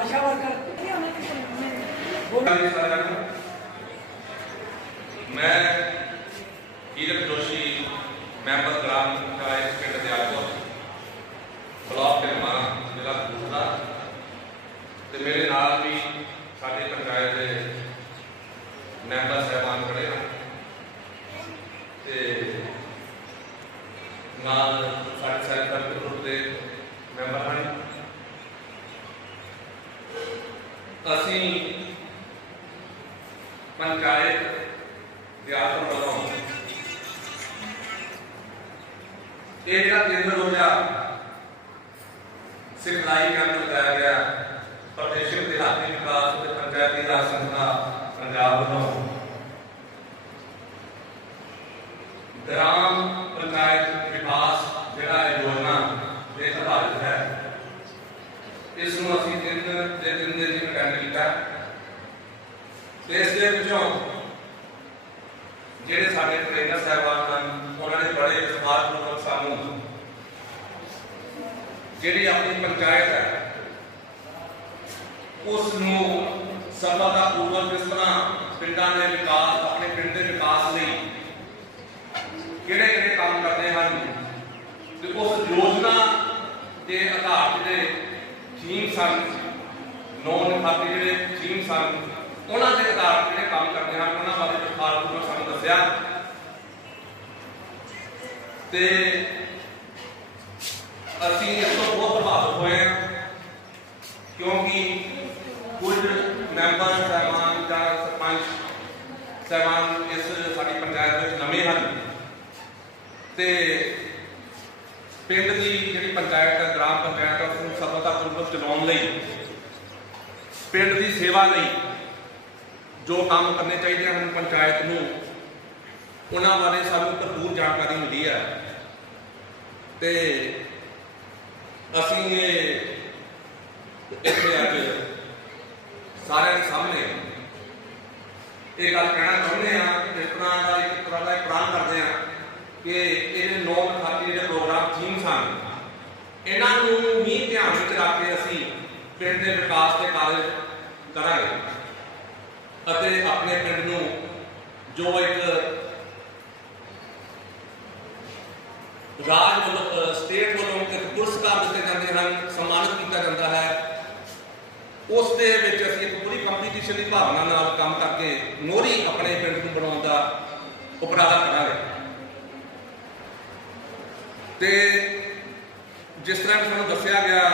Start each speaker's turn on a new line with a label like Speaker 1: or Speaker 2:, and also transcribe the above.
Speaker 1: ਆਸ਼ਾ worker.
Speaker 2: ਹਾਂਜੀ ਸਾਰਿਆਂ ਨੂੰ। ਮੈਂ ਹੀਰਕ ਜੋਸ਼ੀ ਮੈਂਬਰ ਗ੍ਰਾਮ ਪੰਚਾਇਤ ਪਿੰਡ ਦਿਆਲਪੁਰ ਬਲਾਕ ਨਿਰਮਾਣ ਜ਼ਿਲ੍ਹਾ ਕਪੂਰਥਲਾ। ਤੇ ਮੇਰੇ ਨਾਲ ਵੀ ਸਾਡੇ ਪੰਚਾਇਤ ਦੇ ਮੈਂਬਰ ਸਹਿਬਾਨ ਖੜੇ ਹਨ ਤੇ ਨਾਲ ਸਾਡੇ ਸੈਲਫ ਹੈਲਪ ਗਰੁੱਪ ਦੇ ਮੈਂਬਰ ਹਨ ਅਸੀਂ ਪੰਚਾਇਤ ਦਿਆਲਪੁਰ ਵੱਲੋਂ ਇਹ ਜਿਹੜਾ ਤਿੰਨ ਰੋਜ਼ਾ ਸਿਖਲਾਈ ਕਰਨ ਲਗਾਇਆ ਗਿਆ, ਪ੍ਰਦੇਸ਼ਿਕ ਦਿਹਾਤੀ ਵਿਕਾਸ ਤੇ ਪੰਚਾਇਤੀ ਰਾਜ ਸੰਸਥਾ ਪੰਜਾਬ ਵੱਲੋਂ ਗ੍ਰਾਮ ਪੰਚਾਇਤ ਵਿਕਾਸ ਜਿਹੜਾ ਇਹ ਯੋਜਨਾ ਦੇ ਆਧਾਰਿਤ ਹੈ ਇਸ ਨੂੰ ਅਸੀਂ ਤਿੰਨ ਦੇ ਤਿੰਨ ਦਿਨ ਦੀ ਅਟੈਂਡ ਕੀਤਾ ਤੇ ਜਿਹੜੇ ਸਾਡੇ ਟ੍ਰੇਨਰ ਸਾਹਿਬਾਨ ਹਨ, ਉਹਨਾਂ ਨੇ ਬੜੇ ਵਿਸਥਾਰਪੂਰਵਕ ਸਾਨੂੰ ਜਿਹੜੀ ਆਪਣੀ ਪੰਚਾਇਤ ਹੈ ਉਸ ਨੂੰ ਸਫਲਤਾਪੂਰਵਕ ਕਿਸ ਤਰ੍ਹਾਂ ਪਿੰਡਾਂ ਦੇ ਵਿਕਾਸ, ਆਪਣੇ ਪਿੰਡ ਦੇ ਵਿਕਾਸ ਲਈ ਕਿਹੜੇ ਕਿਹੜੇ ਕੰਮ ਕਰਦੇ ਹਨ ਤੇ ਉਸ ਯੋਜਨਾ ਦੇ ਆਧਾਰ ਤੇ ਥੀਮ ਸਨ ਨੌਨ ਖਾਤੇ ਜਿਹੜੇ ਥੀਮ ਸਨ, ਉਹਨਾਂ ਦੇ ਆਧਾਰ ਤੇ ਜਿਹੜੇ ਕੰਮ ਕਰਦੇ ਹਨ, ਉਹਨਾਂ ਬਾਰੇ ਵਿਸਥਾਰਪੂਰਵਕ ਸਾਨੂੰ ਦੱਸਿਆ। ਤੇ ਅਸੀਂ ਇਸ ਤੋਂ ਬਹੁਤ ਪ੍ਰਭਾਵਿਤ ਹੋਏ ਹਾਂ, ਕਿਉਂਕਿ ਕੁਝ ਮੈਂਬਰ ਸਹਿਬਾਨ ਜਾਂ ਸਰਪੰਚ ਸਹਿਬਾਨ ਇਸ ਸਾਡੀ ਪੰਚਾਇਤ ਵਿੱਚ ਨਵੇਂ ਹਨ। ਤੇ ਪਿੰਡ ਦੀ ਜਿਹੜੀ ਪੰਚਾਇਤ ਹੈ, ਗ੍ਰਾਮ ਪੰਚਾਇਤ ਹੈ, ਉਸ ਨੂੰ ਸਫਲਤਾਪੂਰਵਕ ਚਲਾਉਣ ਲਈ ਪਿੰਡ ਦੀ ਸੇਵਾ ਲਈ ਜੋ ਕੰਮ ਕਰਨੇ ਚਾਹੀਦੇ ਹਨ ਪੰਚਾਇਤ ਨੂੰ, ਉਹਨਾਂ ਬਾਰੇ ਸਾਨੂੰ ਭਰਪੂਰ ਜਾਣਕਾਰੀ ਮਿਲੀ ਹੈ। ਤੇ ਅਸੀਂ ਇਹ ਇੱਥੇ ਅੱਜ ਸਾਰਿਆਂ ਦੇ ਸਾਹਮਣੇ ਇਹ ਗੱਲ ਕਹਿਣਾ ਚਾਹੁੰਦੇ ਆ ਕਿ ਇਸ ਤਰ੍ਹਾਂ ਦਾ ਇੱਕ ਤਰ੍ਹਾਂ ਦਾ ਪ੍ਰਣ ਕਰਦੇ ਆ ਕਿ ਇਹਦੇ ਨੌ ਖਾਤੇ ਜਿਹੜੇ ਪ੍ਰੋਗਰਾਮ ਥੀਮ ਸਨ ਇਹਨਾਂ ਨੂੰ ਵੀ ਧਿਆਨ ਵਿੱਚ ਰੱਖ ਕੇ ਅਸੀਂ ਪਿੰਡ ਦੇ ਵਿਕਾਸ ਦੇ ਕਾਰਜ ਕਰਾਂਗੇ। ਅਤੇ ਆਪਣੇ ਪਿੰਡ ਨੂੰ ਜੋ ਇੱਕ ਰਾਜ ਵੱਲੋਂ ਸਟੇਟ ਵੱਲੋਂ ਇੱਕ ਪੁਰਸਕਾਰ ਦਿੱਤੇ ਜਾਂਦੇ ਹਨ, ਸਨਮਾਨਿਤ ਕੀਤਾ ਜਾਂਦਾ ਹੈ। ਉਸ ਦੇ ਵਿੱਚ ਅਸੀਂ ਇੱਕ ਪੂਰੀ ਕੰਪੀਟੀਸ਼ਨ ਦੀ ਭਾਵਨਾ ਨਾਲ ਕੰਮ ਕਰਕੇ ਮੋਹਰੀ ਆਪਣੇ ਪਿੰਡ ਨੂੰ ਬਣਾਉਣ ਦਾ ਉਪਰਾਲਾ ਕਰਾਂਗੇ। ਤੇ ਜਿਸ ਤਰ੍ਹਾਂ ਤੁਹਾਨੂੰ ਦੱਸਿਆ ਗਿਆ